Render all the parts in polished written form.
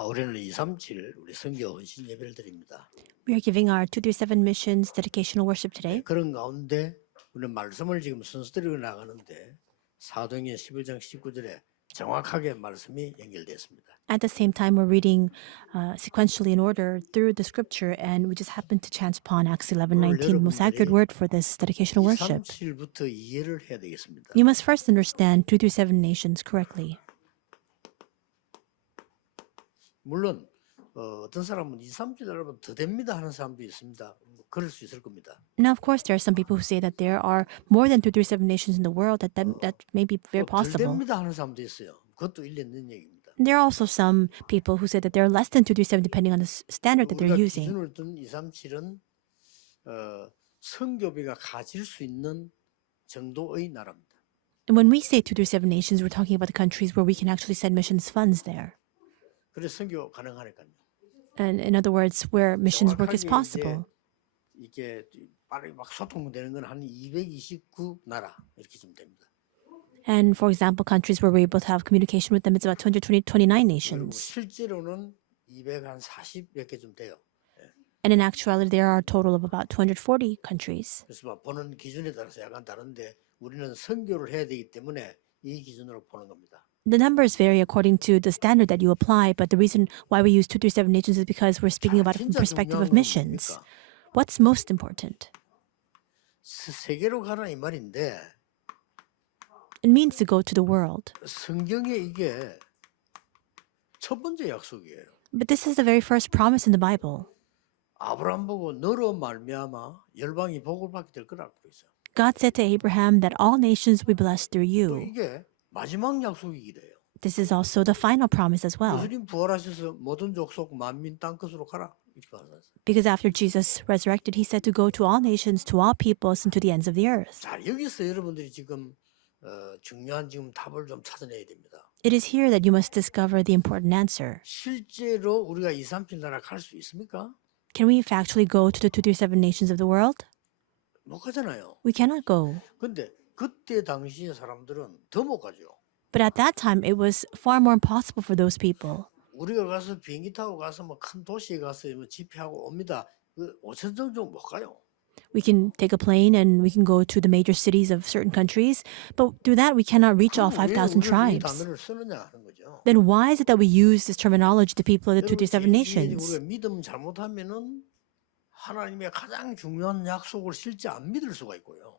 우리는 237 우리 선교 헌신 예배를 드립니다. We are giving our 237 missions dedicational worship today. 그런 가운데 우리는 말씀을 지금 순서대로 나가는데 사도행전 11장 19절에 정확하게 말씀이 연결됐습니다. At the same time, we're reading sequentially in order through the scripture, and we just happened to chance upon Acts 11:19, the most accurate word for this dedicational worship. 237부터 이해를 해야 되겠습니다. You must first understand 237 nations correctly. 물론 어떤 사람은 237 여러분 더 됩니다 하는 사람도 있습니다. 그럴 수 있을 겁니다. Now, of course, there are some people who say that there are more than 237 nations in the world, that may be very 덜 possible. 됩니다 하는 사람도 있어요. 그것도 일리 있는 얘기입니다. There are also some people who say that they're less than 237 depending on the standard that they're 우리가 using. 기준으로 둔 237은 선교비가 가질 수 있는 정도의 나라입니다. And when we say 237 nations, we're talking about the countries where we can actually send missions funds there. 그래서 선교 가능하니까요. And in other words, where missions work is possible. 이게 빠르게 막 소통되는 건 한 229 나라 이렇게 좀 됩니다. And for example, countries where we're able to have communication with them, it's about 229 그리고 nations. 실제로는 240몇 개 좀 돼요. And in actuality, there are a total of about 240 countries. 그래서 막 보는 기준에 따라서 약간 다른데 우리는 선교를 해야 되기 때문에 이 기준으로 보는 겁니다. The numbers vary according to the standard that you apply, but the reason why we use 237 nations is because we're speaking about it from the perspective of missions. What's most important? 세계로 가라 이 말인데 It means to go to the world. 성경에 이게 첫 번째 약속이에요. But this is the very first promise in the Bible. 아브라함 보고 너로 말미암아 열방이 복을 받게 될 거라고 그랬어요. God said to Abraham that all nations will be blessed through 또 you. 이게 마지막 약속이기도 해요. This is also the final promise as well. 예수님 부활하셔서 모든 족속 만민 땅끝으로 가라 이렇게 말했어요. Because after Jesus resurrected, he said to go to all nations, to all peoples, and to the ends of the earth. 자 여기서 여러분들이 지금 중요한 지금 답을 좀 찾아내야 됩니다. It is here that you must discover the important answer. 실제로 우리가 237 나라 갈 수 있습니까? Can we factually go to the 237 nations of the world? 못 가잖아요. We cannot go. 근데 그때 당시의 사람들은 더 못 가죠. But at that time, it was far more impossible for those people. 우리가 가서 비행기 타고 가서 뭐 큰 도시에 가서 뭐 집회하고 옵니다. 그 5천 정도 못 가요. We can take a plane and we can go to the major cities of certain countries, but through that, we cannot reach all 5,000 이 tribes. 단어를 쓰느냐 하는 거죠. Then why is it that we use this terminology to people of the 237 nations? 우리가 믿음 잘못하면은 하나님의 가장 중요한 약속을 실제 안 믿을 수가 있고요.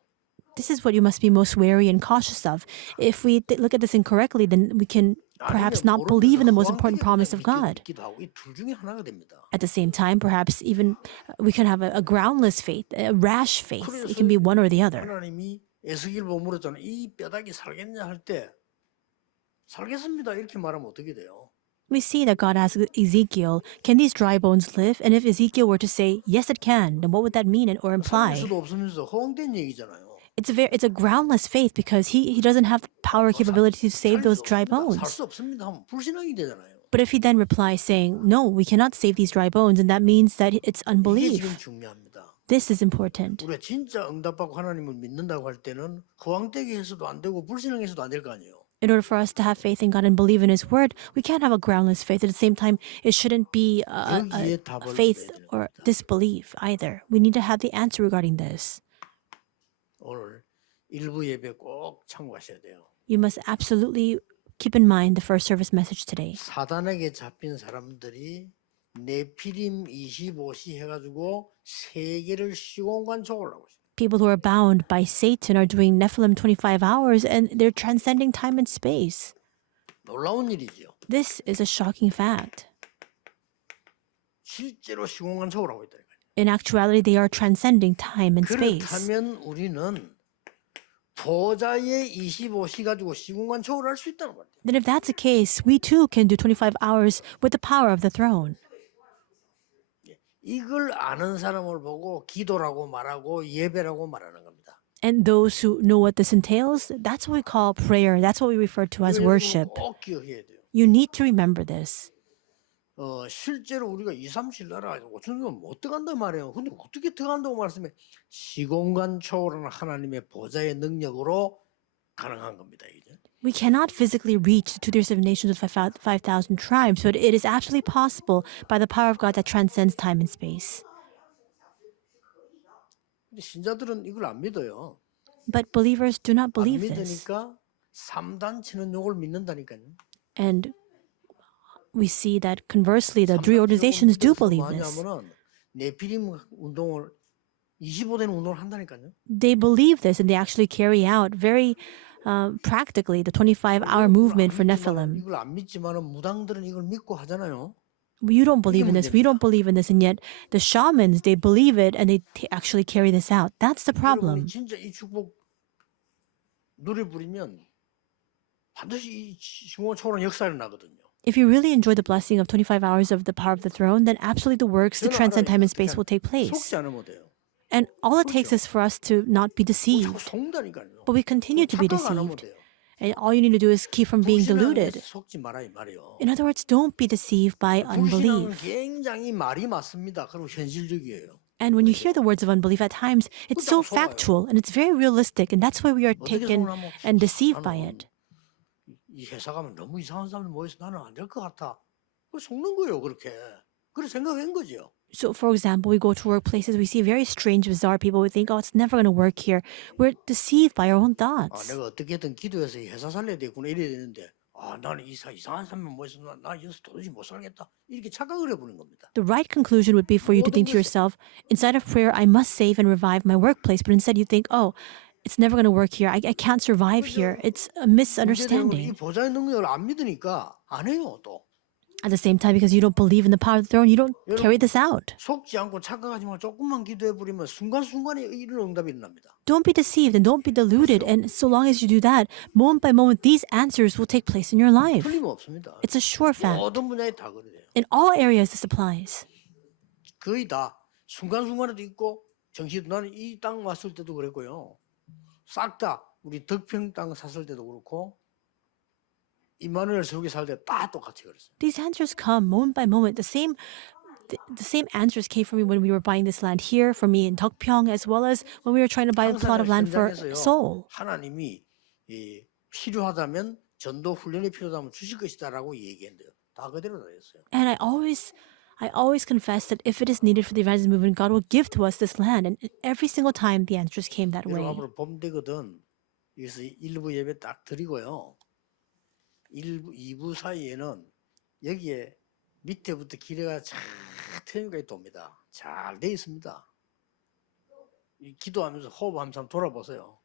This is what you must be most wary and cautious of. If we look at this incorrectly, then we can perhaps not believe in the most important promise of God. 이둘 중에 하나가 됩니다. At the same time, perhaps even we can have a groundless faith, a rash faith. It can be one or the other. 하나님이 에스겔 보고 물었잖아요. 이 뼈다귀 살겠냐 할 때 살겠습니다 이렇게 말하면 어떻게 돼요? We see that God asks Ezekiel, can these dry bones live? And if Ezekiel were to say, yes, it can, then what would that mean or imply? 살릴 수도 없으면서 허황된 얘기잖아요. It's a groundless faith because he doesn't have the power or capability to save those dry bones. 살 수 없습니다 하면 불신앙이 되잖아요. But if he then replies saying, no, we cannot save these dry bones, and that means that it's 이게 unbelief. 지금 중요합니다. This is important. 우리가 진짜 응답받고 하나님을 믿는다고 할 때는 허황되게 해서도 안 되고 불신앙해서도 안 될 거 아니에요. In order for us to have faith in God and believe in His Word, we can't have a groundless faith. At the same time, it shouldn't be a faith or disbelief either. We need to have the answer regarding this. 오늘 일부 예배 꼭 참고하셔야 돼요. You must absolutely keep in mind the first service message today. 사단에게 잡힌 사람들이 네피림 25시 해가지고 세계를 시공간적으로 하고 있어요. People who are bound by Satan are doing Nephilim 25 hours and they're transcending time and space. 놀라운 일이죠. This is a shocking fact. 실제로 시공간적으로 하고 있다니까요. In actuality, they are transcending time and space. 그렇다면 우리는 보좌의 25시 가지고 시공간적으로 할 수 있다는 거예요. Then if that's the case, we too can do 25 hours with the power of the throne. 이걸 아는 사람을 보고 기도라고 말하고 예배라고 말하는 겁니다. And those who know what this entails, that's what we call prayer. That's what we refer to as worship. 꼭 기억해야 돼요. You need to remember this. 실제로 우리가 237 나라 5천년 못 들어간단 말이에요. 근데 어떻게 들어간다고 말씀해? 시공간 초월하는 하나님의 보좌의 능력으로 가능한 겁니다. 이제. We cannot physically reach the 2/3 of nations with 5,000 tribes, but it is absolutely possible by the power of God that transcends time and space. 근데 신자들은 이걸 안 믿어요. But believers do not 안 believe this. 믿으니까 3단 치는 욕을 믿는다니까요. And we see that conversely, the three organizations do believe this. 뭐냐면은 네피림 운동을 25대는 운동을 한다니까요. They believe this and they actually carry out very practically the 25-hour movement for Nephilim. 이걸 안 믿지만은 무당들은 이걸 믿고 하잖아요. You don't believe in this, we don't believe in this, and yet the shamans, they believe it and they actually carry this out. That's the problem. 여러분이 진짜 이 축복 노래 부리면 반드시 이 중원 초월한 역사가 나거든요. If you really enjoy the blessing of 25 hours of the power of the throne, then absolutely the works to transcend time and space will take place. 속지 않으면 돼요. And all it takes is for us to not be 자꾸 deceived. 속는다니까요. But we continue to be 착각 안 하면 deceived. 돼요. And all you need to do is keep from being deluded. 속지 마라 이 말이요. In other words, don't be deceived by 불신앙은 unbelief. 굉장히 말이 맞습니다. 그리고 현실적이에요. And when you hear the words of unbelief at times, it's so factual and it's very realistic, and that's why we are taken and deceived by it. 이 회사 가면 너무 이상한 사람들 모여서 나는 안 될 것 같아. 그 속는 거예요, 그렇게. 그렇게 생각한 거죠. So, for example, we go to workplaces, we see very strange, bizarre people. We think, oh, it's never going to work here. We're deceived by our own thoughts. 내가 어떻게든 기도해서 이 회사 살려야 되구나 이래야 되는데 나는 이상한 사람 모여서 나 여기서 도저히 못 살겠다. 이렇게 착각을 해보는 겁니다. The right conclusion would be for you to think to yourself, inside of prayer, I must save and revive my workplace. But instead you think, oh, it's never going to work here. I can't survive here. It's a 이 misunderstanding. 보좌의 능력을 안 믿으니까 안 해요, 또. At the same time, because you don't believe in the power of the throne, you don't carry this out. 속지 않고 착각하지 말고 조금만 기도해버리면 순간순간에 이런 응답이 일어납니다. Don't be deceived and don't be deluded. And so long as you do that, moment by moment, these answers will take place in your life. 틀림없습니다. It's a sure fact. 모든 분야에 다 그래요. In all areas, this applies. 거의 다 순간순간에도 있고 정시도 나는 이 땅 왔을 때도 그랬고요. 싹 다 우리 덕평 땅 샀을 때도 그렇고 이마누엘 세우기 살 때 다 똑같이 그랬어요. These answers come moment by moment. The same answers came for me when we were buying this land here, for me in Deokpyeong, as well as when we were trying to buy a plot of land for Seoul. 하나님이 필요하다면 전도 훈련이 필요하다면 주실 것이다라고 얘기했는데요. 다 그대로 다 했어요. And I always confess that if it is needed for the evangelism movement, God will give to us this land. And every single time the answers came that way. 앞으로 봄 되거든. 여기서 1부 예배 딱 드리고요. 2부 사이에는 여기에 밑에부터 기뢰가 쫙 태양까지 돕니다. 잘 돼 있습니다. 기도하면서 호흡하면서 한번 돌아보세요.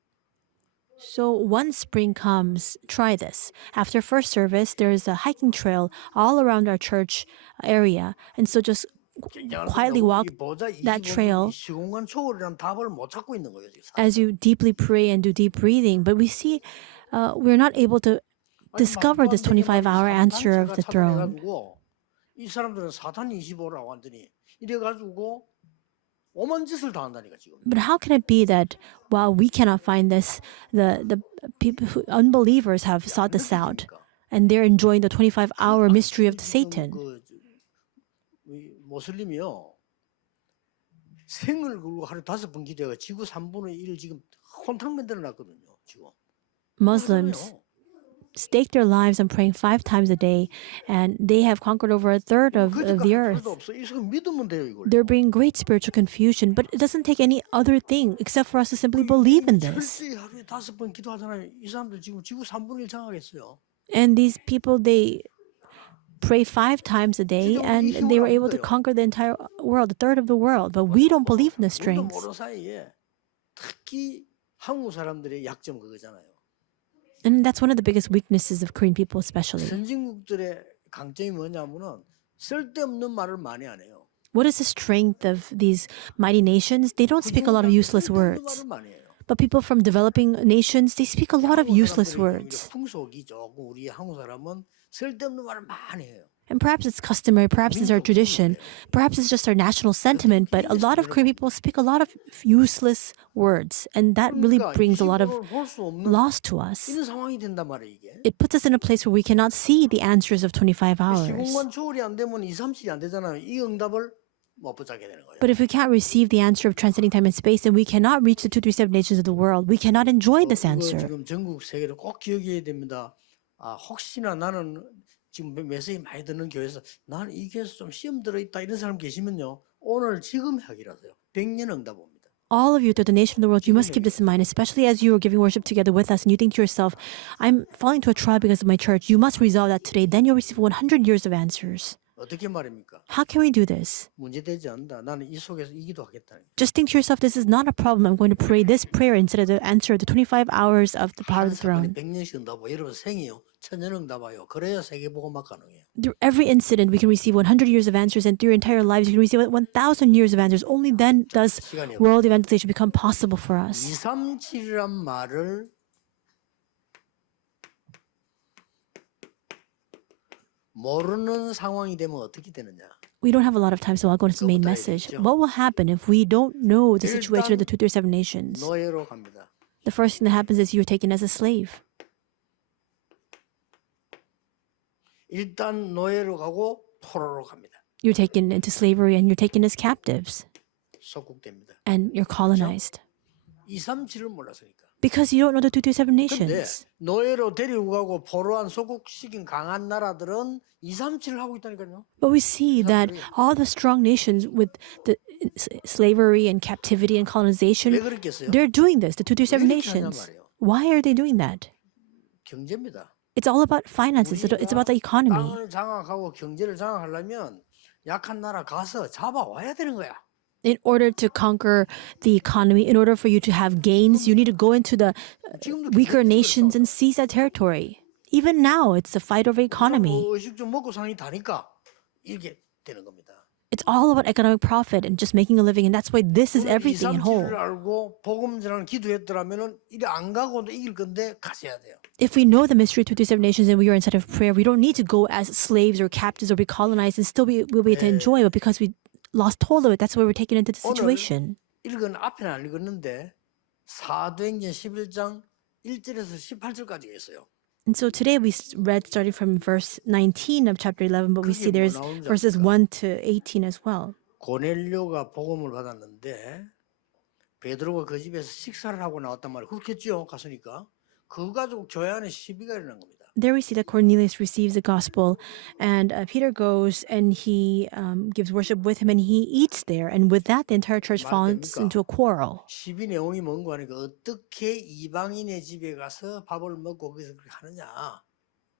So once spring comes, try this. After first service, there's a hiking trail all around our church area. And so just quietly walk that trail 시공간 초월이라는 답을 못 찾고 있는 거예요. as you deeply pray and do deep breathing. But we see we're not able to discover this 25-hour answer of the throne. 이 사람들은 사탄 25라고 하더니 이래가지고 오만 짓을 다 한다니까 지금. But how can it be that while we cannot find this, the people unbelievers have sought this out, and they're enjoying the 25-hour mystery of the Satan? 모슬림이요. 생을 걸고 하루 5번 기도해가 지구 3분의 1 지금 혼탕 만들어 놨거든요. 지금. Muslims stake their lives on praying 5 times a day, and they have conquered over a third of the earth. They're bringing great spiritual confusion, but it doesn't take any other thing except for us to simply believe in this. 하루에 5번 기도하잖아요. 이 사람들 지금 지구 3분의 1 장악했어요. And these people, they pray 5 times a day, and they were able to conquer the entire world, a third of the world. But we don't believe in the strength. 모르는 사이에 특히 한국 사람들의 약점 그거잖아요. And that's one of the biggest weaknesses of Korean people, especially. 선진국들의 강점이 뭐냐면은 쓸데없는 말을 많이 안 해요. What is the strength of these mighty nations? They don't speak a lot of useless words. But people from developing nations, they speak a lot of useless words. 풍속이 조금 우리 한국 사람은 쓸데없는 말을 많이 해요. And perhaps it's customary, perhaps it's our tradition, perhaps it's just our national sentiment, but a lot of Korean people speak a lot of useless words, and that really brings a lot of loss to us. 이런 상황이 된단 말이에요, 이게. It puts us in a place where we cannot see the answers of 25 hours. 시공간 초월이 안 되면 2, 3, 7이 안 되잖아요. 이 응답을 못 붙잡게 되는 거예요. But if we can't receive the answer of transcending time and space, then we cannot reach the 237 nations of the world. We cannot enjoy this 이거 answer. 지금 전국 세계로 꼭 기억해야 됩니다. 혹시나 나는 지금 메시지 많이 듣는 교회에서 나는 이 교회에서 좀 시험 들어있다 이런 사람 계시면요. 오늘 지금 하기라서요. 100년 응답 옵니다. All of you through the nation of the world, you must keep this in mind, especially as you are giving worship together with us and you think to yourself, I'm falling to a trial because of my church. You must resolve that today. Then you'll receive 100 years of answers. 어떻게 말입니까? How can we do this? 문제되지 않는다. 나는 이 속에서 이기도 하겠다. Just think to yourself, this is not a problem. I'm going to pray this prayer instead of the answer of the 25 hours of the power of the throne. 100년씩 응답 와. 여러분 생이요. 천년 응답 와요. 그래야 세계복음화 가능해요. Through every incident, we can receive 100 years of answers, and through your entire lives, you can receive 1,000 years of answers. Only then does world evangelization become possible for us. 237이란 말을 모르는 상황이 되면 어떻게 되느냐? We don't have a lot of time, so I'll go into the main message. What will happen if we don't know the situation of the 237 nations? 노예로 갑니다. The first thing that happens is you're taken as a slave. 일단 노예로 가고 포로로 갑니다. You're taken into slavery and you're taken as captives. 속국됩니다. And you're colonized. 237을 몰랐으니까. Because you don't know the 237 근데 nations. 노예로 데리고 가고 포로한 소국시킨 강한 나라들은 237을 하고 있다니까요. But we see that all the strong nations with the slavery and captivity and colonization, 왜 그랬겠어요? they're doing this, the 237 왜 그렇게 하냐 nations. 말이에요. Why are they doing that? 경제입니다. It's all about finances. It's about the economy. 땅을 장악하고 경제를 장악하려면 약한 나라 가서 잡아와야 되는 거야. In order to conquer the economy, in order for you to have gains, you need to go into the weaker nations and seize that territory. Even now, it's a fight over economy. 의식 좀 먹고 사니 다니까 이렇게 되는 겁니다. It's all about economic profit and just making a living, and that's why this is everything in whole. 237을 알고 복음 전하는 기도했더라면은 이래 안 가고도 이길 건데 가셔야 돼요. If we know the mystery of 237 nations and we are inside of prayer, we don't need to go as slaves or captives or be colonized and still we'll be able to enjoy it, but because we lost hold of it, that's why we're taken into the situation. 읽은 앞에는 안 읽었는데 사도행전 11장 1절에서 18절까지 있어요. And so today we read starting from verse 19 of chapter 11, but we see there's verses 1 to 18 as well. 고넬료가 복음을 받았는데 베드로가 그 집에서 식사를 하고 나왔단 말이에요. 그렇겠죠. 갔으니까. 그거 가지고 교회 안에 시비가 일어난 겁니다. There we see that Cornelius receives the gospel, and Peter goes and he gives worship with him, and he eats there. And with that, the entire church falls into a quarrel. 시비 내용이 뭔가 하니까 어떻게 이방인의 집에 가서 밥을 먹고 거기서 그렇게 하느냐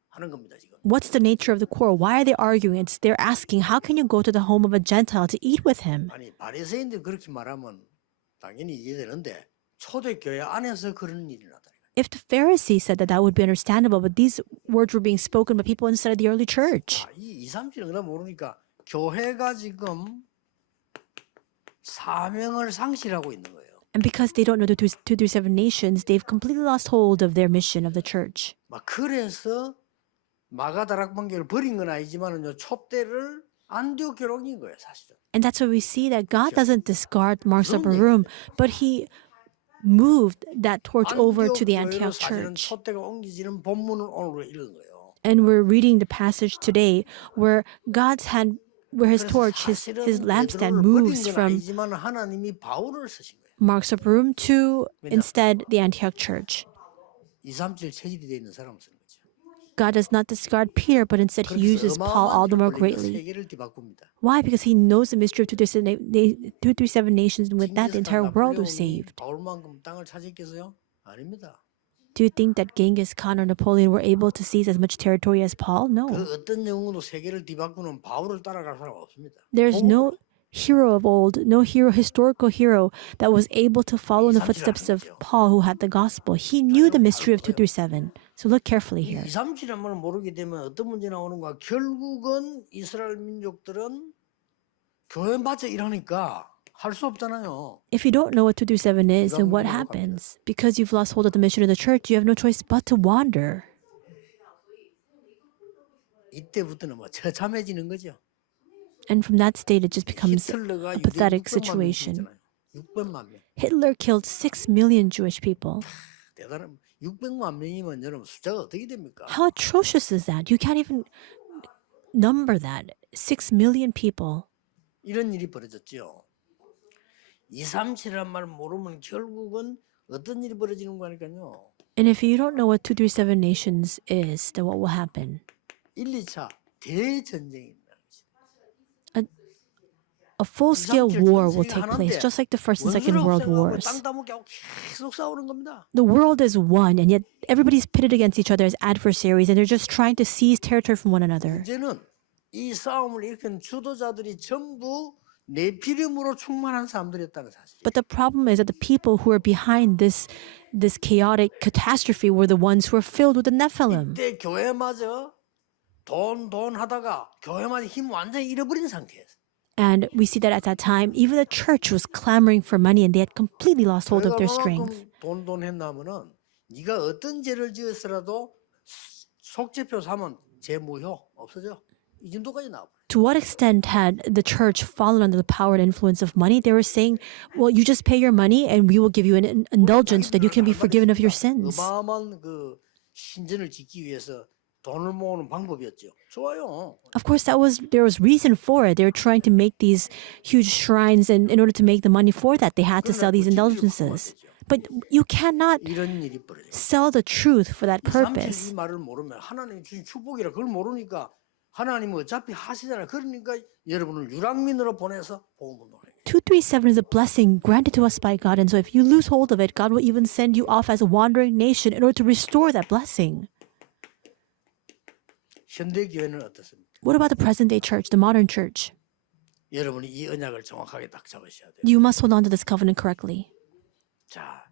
하는 겁니다. 지금. What's the nature of the quarrel? Why are they arguing? They're asking, how can you go to the home of a Gentile to eat with him? 아니 바리새인들 그렇게 말하면 당연히 이해되는데 초대교회 안에서 그런 일이 나다. If the Pharisees said that, that would be understandable, but these words were being spoken by people inside of the early church. 이 237은 그다 모르니까 교회가 지금 사명을 상실하고 있는 거예요. And because they don't know the 237 nations, they've completely lost hold of their mission of the church. 막 그래서 마가다락방교를 버린 건 아니지만은요 촛대를 안디옥 교로 옮긴 거예요 사실은. And that's why we see that God doesn't discard Mark's upper room, but He moved that torch over to the Antioch church. 촛대가 옮기지는 본문을 오늘 읽은 거예요. And we're reading the passage today where God's hand, where His torch, His lampstand moves from 하나님이 바울을 쓰신 거예요. Mark's upper room to instead the Antioch church. 237 체질이 돼 있는 사람을 쓰는 거죠. God does not discard Peter, but instead He uses Paul all the more greatly. 세계를 뒤바꿉니다. Why? Because He knows the mystery of 237 nations, and with that, the entire world was saved. 바울만큼 땅을 차지했겠어요? 아닙니다. Do you think that Genghis Khan or Napoleon were able to seize as much territory as Paul? No. 그 어떤 영웅도 세계를 뒤바꾸는 바울을 따라갈 사람 없습니다. There's no hero of old, no historical hero that was able to follow in the footsteps of Paul who had the gospel. He knew the mystery of 237. So look carefully here. 237란 말을 모르게 되면 어떤 문제 나오는가? 결국은 이스라엘 민족들은 교회마저 일하니까 할 수 없잖아요. If you don't know what 237 is, then what happens? Because you've lost hold of the mission of the church, you have no choice but to wander. 이때부터는 뭐 처참해지는 거죠. And from that state, it just becomes 히틀러가 a pathetic situation. 600만 명. Hitler killed 6 million Jewish people. 대단한 600만 명이면 여러분 숫자가 어떻게 됩니까? How atrocious is that? You can't even number that. 6 million people. 이런 일이 벌어졌죠. 237이란 말 모르면 결국은 어떤 일이 벌어지는 거니까요. And if you don't know what 237 nations is, then what will happen? 1, 2차 대전쟁이 A full-scale war will take place, just like the First and Second World Wars. 땅 따먹게 하고 계속 싸우는 겁니다. The world is one, and yet everybody's pitted against each other as adversaries, and they're just trying to seize territory from one another. 문제는 이 싸움을 일으킨 주도자들이 전부 네피림으로 충만한 사람들이었다는 사실. But the problem is that the people who are behind this chaotic catastrophe were the ones who were filled with the Nephilim. 이때 교회마저 돈 하다가 교회마저 힘 완전히 잃어버린 상태였어요. And we see that at that time, even the church was clamoring for money, and they had completely lost hold of their strength. 돈 했나면은 네가 어떤 죄를 지었으라도 속죄표 사면 죄 무효 없어져. 이 정도까지 나와. To what extent had the church fallen under the power and influence of money? They were saying, well, you just pay your money and we will give you an indulgence so that you can be forgiven of your sins. 어마어마한 그 신전을 짓기 위해서 돈을 모으는 방법이었죠. 좋아요. Of course, there was reason for it. They were trying to make these huge shrines, and in order to make the money for that, they had to sell these indulgences. But you cannot 이런 일이 벌어져요. sell the truth for that purpose. 이 말을 모르면 하나님 주신 축복이라 그걸 모르니까 하나님은 어차피 하시잖아요. 그러니까 여러분을 유랑민으로 보내서 복음을 노래해요. 237 is a blessing granted to us by God, and so if you lose hold of it, God will even send you off as a wandering nation in order to restore that blessing. 현대 교회는 어떻습니까? What about the present day church, the modern church? 여러분이 이 언약을 정확하게 딱 잡으셔야 돼요. You must hold on to this covenant correctly. 자,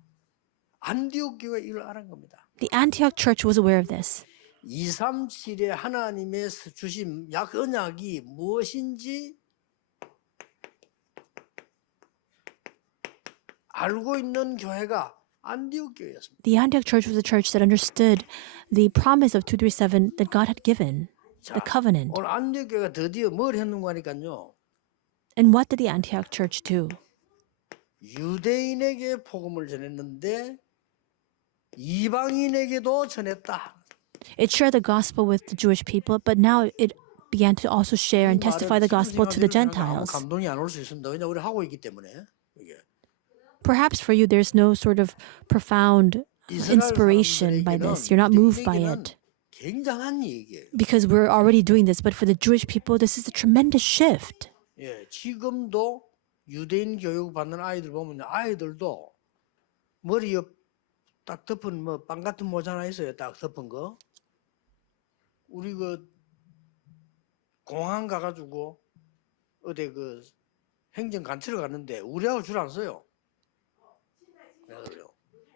안디옥 교회 이걸 알은 겁니다. The Antioch church was aware of this. 237에 하나님의 주신 언약이 무엇인지 알고 있는 교회가 안디옥 교회였습니다. The Antioch church was a church that understood the promise of 237 that God had given, the covenant. 오늘 안디옥 교회가 드디어 뭘 했는가 하니까요. And what did the Antioch church do? 유대인에게 복음을 전했는데 이방인에게도 전했다. It shared the gospel with the Jewish people, but now it began to also share and testify the gospel to the Gentiles. 감동이 안 올 수 있습니다. 왜냐 우리 하고 있기 때문에. 이게. Perhaps for you, there's no sort of profound inspiration by this. You're not moved by it 굉장한 얘기예요. because we're already doing this. But for the Jewish people, this is a tremendous shift. 예, 지금도 유대인 교육 받는 아이들 보면 아이들도 머리 옆 딱 덮은 뭐 빵 같은 모자 하나 있어요. 딱 덮은 거. 우리 그 공항 가가지고 어디 그 행정 간치를 갔는데 우리하고 줄 안 서요.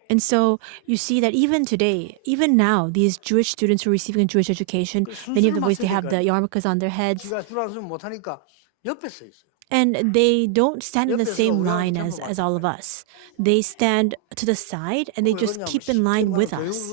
And so you see that even today, even now, these Jewish students who are receiving a Jewish education, many of the boys, they have the yarmulkes on their heads. 지가 줄 안 서면 못하니까 옆에 서 있어요. And they don't stand in the same line as all of us. They stand to the side and they just keep in line with us.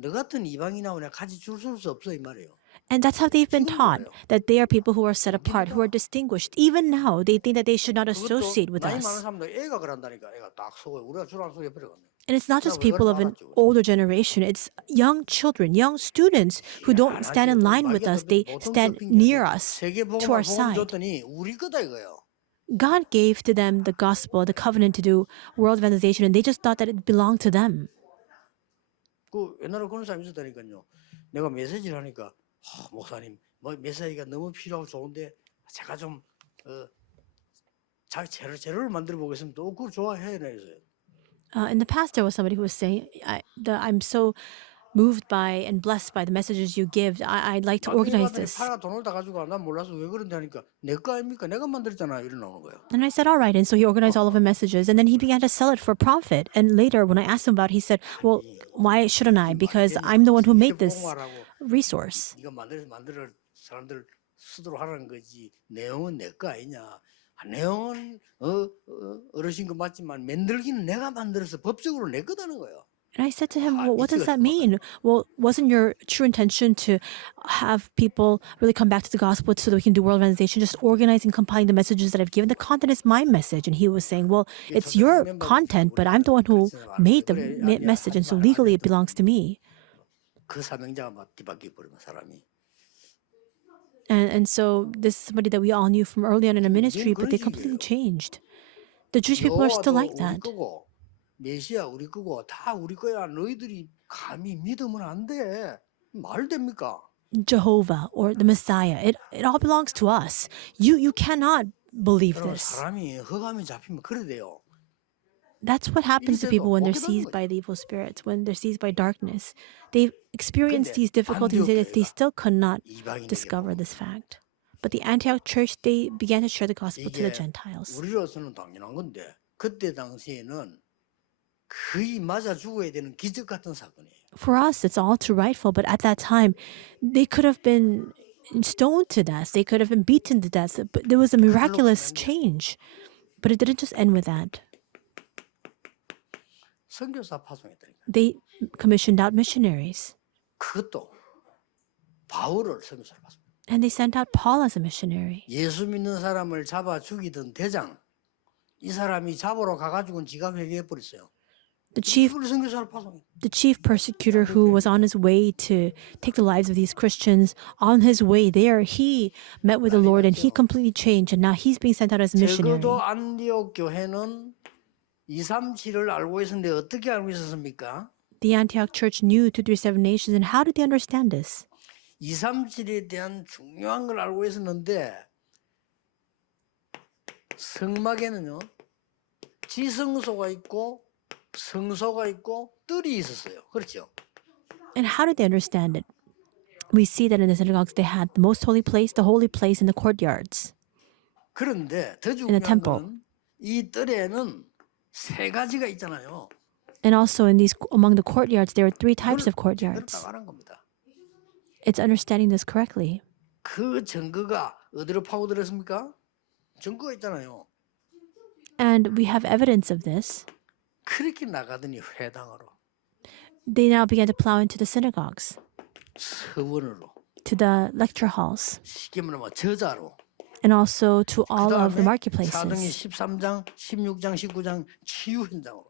너 같은 이방인하고 내가 같이 줄 설 수 없어 이 말이에요. And that's how they've been taught, that they are people who are set apart, who are distinguished. Even now, they think that they should not associate with 나이 많은 us. 사람들 애가 그런다니까. 애가 딱 서고 우리가 줄 안 서고 옆에 가면. And it's not just people of an older generation, it's young children, young students who don't stand in line with us. They stand near us, to our side. 우리 거다 이거예요. God gave to them the gospel, the covenant to do world evangelization, and they just thought that it belonged to them. 그 옛날에 그런 사람이 있었다니까요. 내가 메시지를 하니까 목사님 뭐 메시지가 너무 필요하고 좋은데 제가 좀 자기 재료를 만들어 보겠습니다. 그걸 좋아해 내서요. In the past, there was somebody who was saying, I'm so moved by and blessed by the messages you give. I'd like to organize this. 파가 돈을 다 가지고 난 몰라서 왜 그런데 하니까 내 거 아닙니까? 내가 만들었잖아 이러는 거예요. And I said, all right. And so he organized all of the messages. And then he began to sell it for profit. And later, when I asked him about it, he said, well, why shouldn't I? Because I'm the one who made this resource. 네가 만들어 사람들 쓰도록 하라는 거지. 내용은 내 거 아니냐. 내용은 어르신 거 맞지만 만들기는 내가 만들어서 법적으로 내 거다는 거예요. And I said to him, well, what does that mean? Well, wasn't your true intention to have people really come back to the gospel so that we can do world evangelization, just organizing, compiling the messages that I've given? The content is my message. And he was saying, well, it's your content, but I'm the one who made the message, and so legally it belongs to me. 그 사명자가 막 뒤바뀌어 버리면 사람이 And so this is somebody that we all knew from early on in our ministry, but they completely changed. The Jewish people are still like 여호와도 우리 that. 거고 메시아 우리 거고 다 우리 거야. 너희들이 감히 믿으면 안 돼. 말 됩니까? Jehovah or the Messiah, it all belongs to us. You cannot believe 여러분 this. 사람이 허감이 잡히면 그래 돼요. That's what happens to 이래도 people when they're 못 깨닫는 seized 거죠. by the evil spirits, when they're seized by darkness. They've experienced 근데 these difficulties, yet they 안디옥 still could not 이방인에게 discover 보면 this fact. But the Antioch church, they began to share the gospel to the 이게 Gentiles. 우리로서는 당연한 건데 그때 당시에는 거의 맞아 죽어야 되는 기적 같은 사건이에요. For us, it's all too rightful, but at that time, they could have been stoned to death. They could have been beaten to death. But there was a miraculous change. But it didn't just end with that. 선교사 파송했다니까. They commissioned out missionaries. 그것도 바울을 선교사로 파송. And they sent out Paul as a missionary. 예수 믿는 사람을 잡아 죽이던 대장 이 사람이 잡으러 가가지고는 지가 회개해 버렸어요. 이걸 선교사로 파송해. The chief persecutor who was on his way to take the lives of these Christians, on his way there, he met with the Lord and he completely changed. And now he's being sent out as a missionary. 적어도 안디옥 교회는 237을 알고 있었는데 어떻게 알고 있었습니까? The Antioch church knew 237 nations, and how did they understand this? 237에 대한 중요한 걸 알고 있었는데 성막에는요 지성소가 있고 성소가 있고 뜰이 있었어요. 그렇죠? And how did they understand it? We see that in the synagogues they had the most holy place, the holy place, and the courtyards. 그런데 더 In the 중요한 temple. 건 이 뜰에는 세 가지가 있잖아요. And also in these among the courtyards, there are three types of 그걸 courtyards. 딱 말한 겁니다. It's understanding this correctly. 그 증거가 어디로 파고들었습니까? 증거가 있잖아요. And we have evidence of this. 그렇게 나가더니 회당으로 They now began to plow into the synagogues, 서원으로 to the lecture halls, 쉽게 말하면 저자로 and also to all of the 그다음에 marketplaces. 사도행전 13장, 16장, 19장 치유 현장으로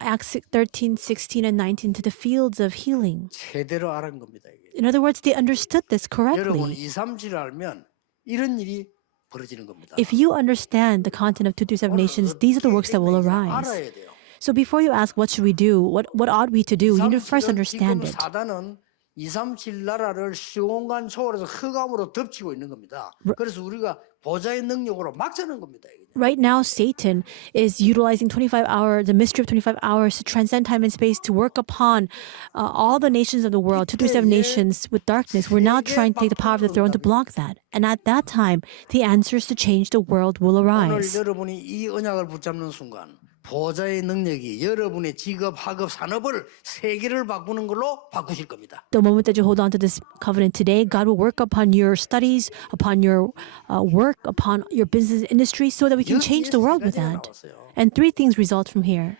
Acts 13, 16, and 19 to the fields of healing. 제대로 알은 겁니다. 이게. In other words, they understood this 여러분 correctly. 237을 알면 이런 일이 벌어지는 겁니다. If you understand the content of 237 nations, these are the works that will arise. 알아야 돼요. So before you ask what should we do, what ought we to do, you need to first understand 지금 it. 사단은 237 나라를 시공간 초월해서 흑암으로 덮치고 있는 겁니다. 그래서 우리가 보좌의 능력으로 막자는 겁니다. 이게. Right now, Satan is utilizing 25 hours, the mystery of 25 hours to transcend time and space to work upon all the nations of the world, 237 nations with darkness. We're now trying to take the power of the throne to block that. And at that time, the answers to change the world will 오늘 arise. 여러분이 이 언약을 붙잡는 순간 보좌의 능력이 여러분의 직업, 학업, 산업을 세계를 바꾸는 걸로 바꾸실 겁니다. The moment that you hold on to this covenant today, God will work upon your studies, upon your work, upon your business industry, so that we can change the world with that. And three things result from here.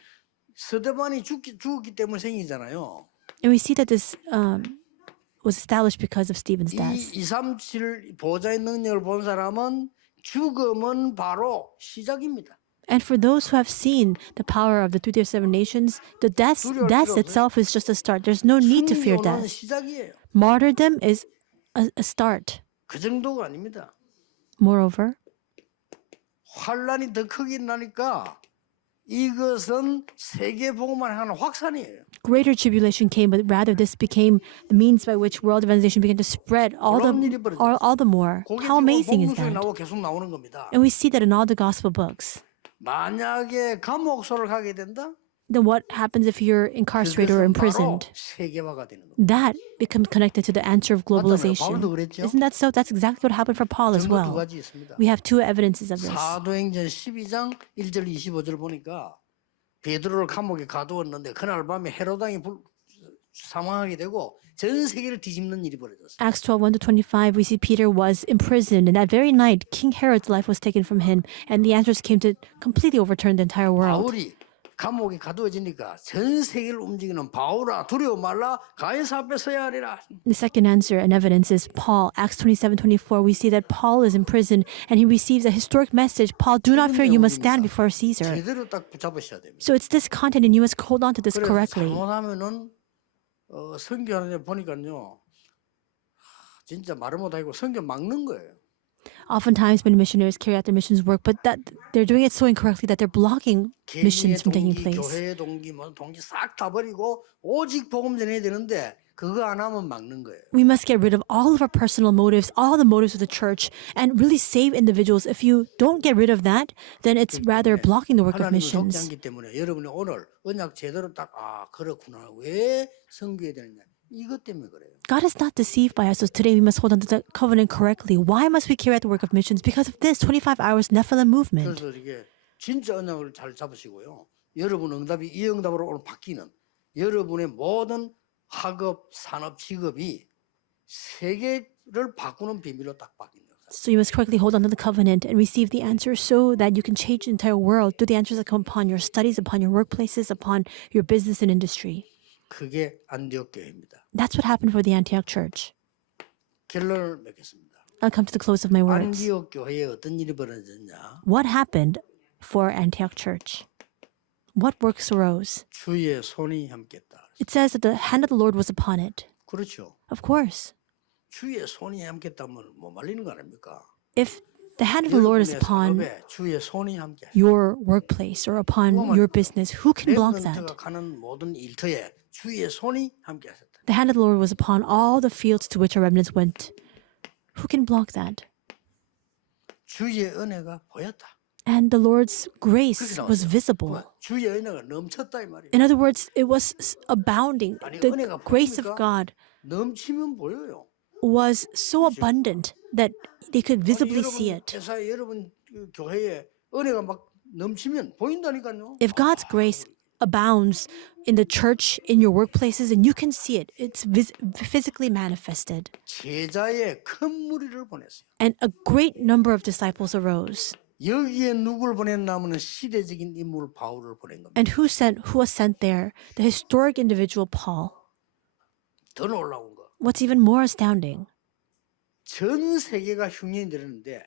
스데반이 죽었기 때문에 생기잖아요. And we see that this was established because of Stephen's 이 death. 237 보좌의 능력을 본 사람은 죽음은 바로 시작입니다. And for those who have seen the power of the 237 nations, the death itself is just a start. There's no need to fear 순교는 death. 시작이에요. Martyrdom is a start. 그 정도가 아닙니다. Moreover, 환란이 더 크게 나니까 이것은 세계 복음만 하는 확산이에요. greater tribulation came, but rather this became the means by which world evangelization began to spread all the more. How amazing is 복음서에 that? 나오고 계속 나오는 겁니다. And we see that in all the gospel books. 만약에 감옥소를 가게 된다? Then what happens if you're incarcerated or 그것은 바로 imprisoned? 세계화가 되는 겁니다. That becomes connected to the answer of globalization. 바울도 그랬죠? Isn't that so? That's exactly what happened for Paul as 증거 두 well. 가지 있습니다. We have two evidences of this. 사도행전 12장 1절 25절 보니까 베드로를 감옥에 가두었는데 그날 밤에 헤로당이 사망하게 되고 전 세계를 뒤집는 일이 벌어졌어요. Acts 12, 1 to 25, we see Peter was imprisoned, and that very night, King Herod's life was taken from him, and the answers came to completely overturn the entire world. 바울이 감옥에 가두어지니까 전 세계를 움직이는 바울아 두려워 말라 가이사 앞에 서야 하리라. The second answer and evidence is Paul. Acts 27, 24, we see that Paul is in prison, and he receives a historic message. Paul, do not fear, you must stand before Caesar. 제대로 딱 붙잡으셔야 됩니다. So it's this content, and you must hold on to this 그래서 correctly. 잘못하면은 선교하는 데 보니까요 진짜 말을 못하고 성경 막는 거예요. Oftentimes, many missionaries carry out their missions work, but that they're doing it so incorrectly that they're blocking 개인의 missions from taking 동기, place. 교회의 동기, 뭐 동기 싹 다 버리고 오직 복음 전해야 되는데 그거 안 하면 막는 거예요. We must get rid of all of our personal motives, all the motives of the church, and really save individuals. If you don't get rid of that, then it's rather blocking the work of 하나님을 속지 missions. 않기 때문에 여러분이 오늘 언약 제대로 딱 그렇구나. 왜 섬겨야 되느냐. 이것 때문에 그래요. God is not deceived by us, so today we must hold on to the covenant correctly. Why must we carry out the work of missions? Because of this 25 hours Nephilim movement. 그래서 이게 진짜 언약을 잘 잡으시고요. 여러분 응답이 이 응답으로 오늘 바뀌는 여러분의 모든 학업, 산업, 직업이 세계를 바꾸는 비밀로 딱 바뀝니다. So you must correctly hold on to the covenant and receive the answers so that you can change the entire world through the answers that come upon your studies, upon your workplaces, upon your business and industry. 그게 안디옥 교회입니다. That's what happened for the Antioch church. 결론을 맺겠습니다. I'll come to the close of my words. 안디옥 교회에 어떤 일이 벌어졌냐? What happened for Antioch church? What works arose? 주의 손이 함께했다. It says that the hand of the Lord was upon it. 그렇죠. Of course. 주의 손이 함께했다면 뭐 말리는 거 아닙니까? If the hand of the Lord is 여러분의 upon 산업에 주의 손이 함께. your workplace or upon your business, who can block that? 렘넌트가 가는 모든 일터에 주의 손이 함께하셨다. The hand of the Lord was upon all the fields to which our remnants went. Who can block that? 주의 은혜가 보였다. And the Lord's grace was visible. 주의 은혜가 넘쳤다 이 말이에요. In other words, it was abounding. 아니, The 은혜가 grace of 보입니까? God 넘치면 보여요. was so abundant that they could visibly see 여러분 it. 회사에 여러분 그 교회에 은혜가 막 넘치면 보인다니까요. If God's grace abounds in the church, in your workplaces, and you can see it, it's physically manifested. 제자의 큰 무리를 보냈어요. And a great number of disciples arose. 여기에 누구를 보냈냐면 시대적인 인물 바울을 보낸 겁니다. And who was sent there? The historic individual Paul. 더 놀라운 거. What's even more astounding? 전 세계가 흉년이 들었는데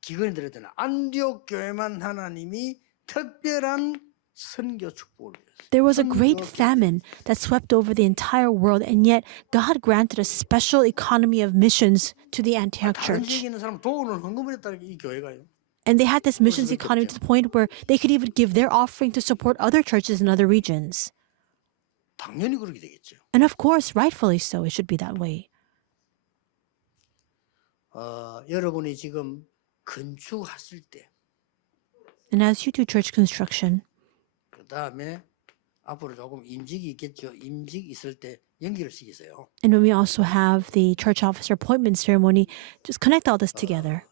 기근이 들었더니 안디옥 교회만 하나님이 특별한 선교 축복을 주셨어요. There was a great famine that swept over the entire world, and yet God granted a special economy of missions to the Antioch 다른 church. 지역에 있는 사람 돈을 헌금했다는 이 교회가요. And they had this missions economy to the point where they could even give their offering to support other churches in other regions. 당연히 그렇게 되겠죠. And of course, rightfully so, it should be that way. 여러분이 지금 건축하실 때, And as you do church construction, 그 다음에 앞으로 조금 임직이 있겠죠. 임직 있을 때 연기를 시키세요. and when we also have the church officer appointment ceremony, just connect all this together.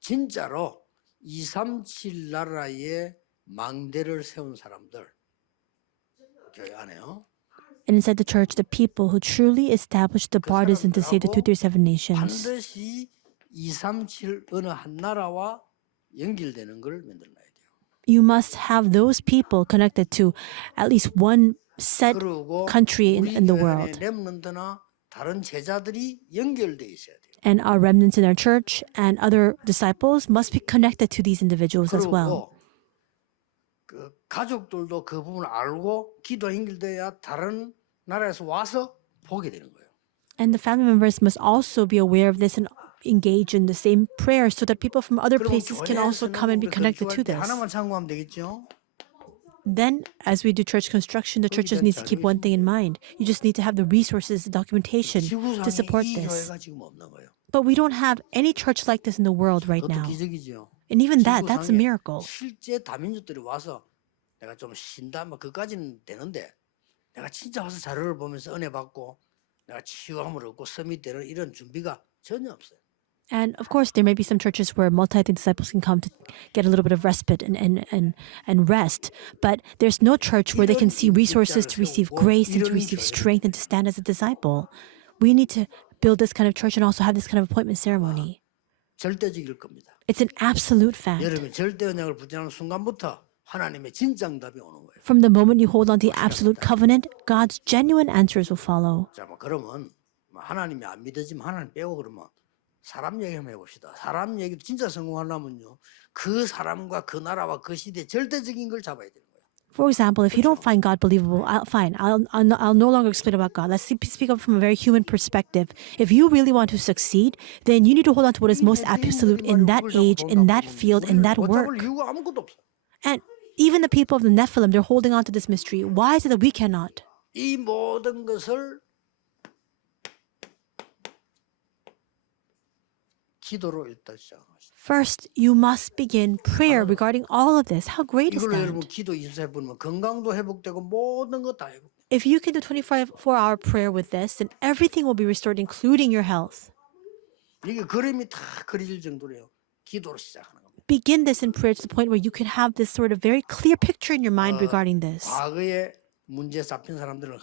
진짜로 237 나라에 망대를 세운 사람들 교회 안에요. And inside the church, the people who truly established the partisan to save the 237 nations. 반드시 237 어느 한 나라와 연결되는 걸 만들어놔야 돼요. You must have those people connected to at least one set 그리고 country 우리 in the 교회 안에 world. 렘넌트나 다른 제자들이 연결돼 있어야 돼요. And our remnants in our church and other disciples must be connected to these individuals as well. 그리고 그 가족들도 그 부분을 알고 기도 연결돼야 다른 나라에서 와서 보게 되는 거예요. And the family members must also be aware of this and engage in the same prayer so that people from other 그러면 places can also come and be 교회에서는 connected to 건축할 때 this. 하나만 참고하면 되겠죠. Then, as we do church construction, the church just needs to keep one thing in mind. You just need to have the resources, the documentation to support 지구상에 이 this. 교회가 지금 없는 거예요. But we don't have any church like this in the world right 그것도 now. 기적이죠. And even that's a 지구상에 miracle. 실제 다민족들이 와서 내가 좀 쉰다 뭐 그까지는 되는데 내가 진짜 와서 자료를 보면서 은혜 받고 내가 치유함을 얻고 서밋되는 이런 준비가 전혀 없어요. And of course, there may be some churches where multi-ethnic disciples can come to get a little bit of respite and rest. But there's no church where they can see resources to receive grace and to receive strength and to stand as a disciple. We need to build this kind of church and also have this kind of appointment ceremony. 절대적일 겁니다. It's an absolute fact. 여러분 절대 언약을 붙잡는 순간부터 하나님의 진짜 응답이 오는 거예요. From the moment you hold on to the absolute covenant, God's genuine answers will follow. 자, 뭐 그러면 하나님이 안 믿어지면 하나님 빼고 그러면 사람 얘기 한번 해봅시다. 사람 얘기도 진짜 성공하려면요. 그 사람과 그 나라와 그 시대 절대적인 걸 잡아야 되는 거예요. For example, if you don't find God believable, I'll no longer explain about God. Let's speak up from a very human perspective. If you really want to succeed, then you need to hold on to what is most absolute in that age, in that field, in that work. 이유가 아무것도 없어. And even the people of the Nephilim, they're holding on to this mystery. Why is it that we cannot? 이 모든 것을 기도로 일단 시작합니다. First, you must begin prayer regarding all of this. How great is 이걸로 여러분 that? 기도 24분이면 건강도 회복되고 모든 것 다 회복. If you can do 24-hour prayer with this, then everything will be restored, including your health. 이게 그림이 다 그릴 정도로요. 기도로 시작하는 겁니다. Begin this in prayer to the point where you can have this sort of very clear picture in your mind regarding this. 과거에 문제 잡힌 사람들은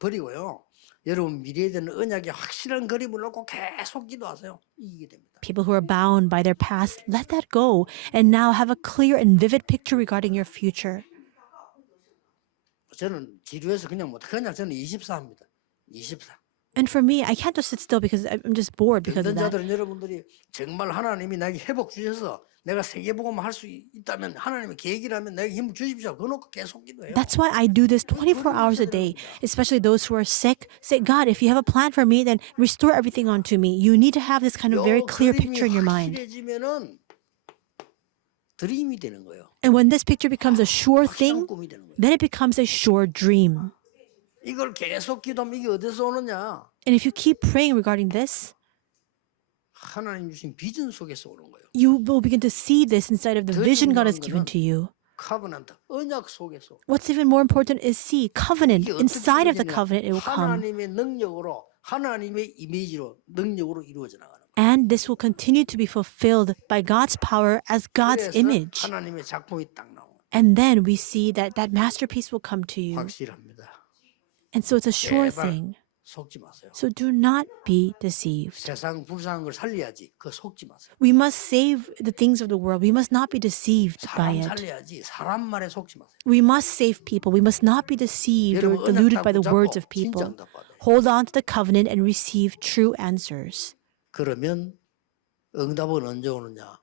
버리고요. 여러분 미래에 대한 언약의 확실한 그림을 놓고 계속 기도하세요. 이기게 됩니다. People who are bound by their past, let that go and now have a clear and vivid picture regarding your future. 저는 지루해서 그냥 저는 24합니다. 24. And for me, I can't just sit still because I'm just bored because of that. 자들은 여러분들이 정말 하나님이 나에게 회복 주셔서 내가 세계복음 할 수 있다면 하나님의 계획이라면 내게 힘을 주십시오. 그거 놓고 계속 기도해요. That's why I do this 24 hours a day, especially those who are sick. Say, God, if you have a plan for me, then restore everything onto me. You need to have this kind of very clear picture in your mind. 확실해지면은 드림이 되는 거예요. And when this picture becomes a sure thing, 꿈이 되는 거예요. then it becomes a sure dream. 이걸 계속 기도하면 이게 어디서 오느냐? And if you keep praying regarding this, 하나님 주신 비전 속에서 오는 거예요. you will begin to see this inside of the vision God has given to you. 커버넌트, 언약 속에서. What's even more important is see covenant. Inside of the covenant, it will come. 하나님의 능력으로, 하나님의 이미지로, 능력으로 이루어져 나가는 거예요. And this will continue to be fulfilled by God's power as God's 그래서 image. 하나님의 작품이 딱 나오는 거예요. And then we see that that masterpiece will come to you. 확실합니다. And so it's a sure 제발 thing. 속지 마세요. So do not be deceived. 세상 불쌍한 걸 살려야지. 그거 속지 마세요. We must save the things of the world. We must not be deceived by 사람 it. 살려야지. 사람 말에 속지 마세요. We must save people. We must not be deceived or 여러분 deluded 언약 by the 딱 words of 붙잡고 진짜 people. 응답받아요. Hold on to the covenant and receive true answers. 그러면 응답은 언제 오느냐?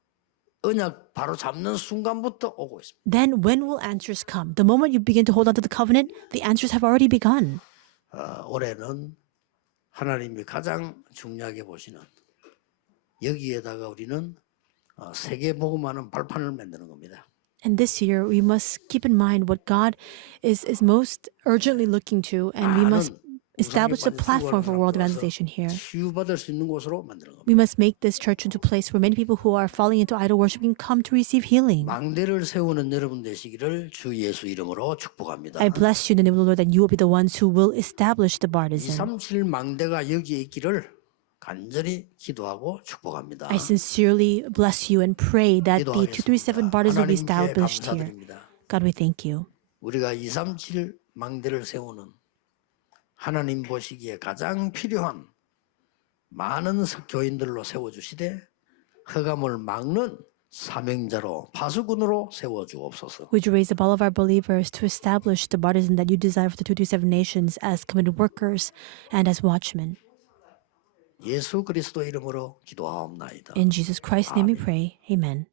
언약 바로 잡는 순간부터 오고 있습니다. Then when will answers come? The moment you begin to hold on to the covenant, the answers have already begun. 올해는 하나님이 가장 중요하게 보시는 여기에다가 우리는 세계복음하는 발판을 만드는 겁니다. And this year, we must keep in mind what God is most urgently looking to, and we must establish a platform for world evangelization here. 치유받을 수 있는 곳으로 만드는 겁니다. We must make this church into a place where many people who are falling into idol worship can come to receive healing. 망대를 세우는 여러분 되시기를 주 예수 이름으로 축복합니다. I bless you in the name of the Lord that you will be the ones who will establish the partisan. 237 망대가 여기에 있기를 간절히 기도하고 축복합니다. I sincerely bless you and pray that the 237 partisan will be established here. God, we thank you. 우리가 237 망대를 세우는 하나님 보시기에 가장 필요한 많은 교인들로 세워주시되 흑암을 막는 사명자로 파수꾼으로 세워주옵소서. Would you raise up all of our believers to establish the partisan that you desire for the 237 nations as committed workers and as watchmen? 예수 그리스도 이름으로 기도하옵나이다. In Jesus Christ's name we pray. Amen.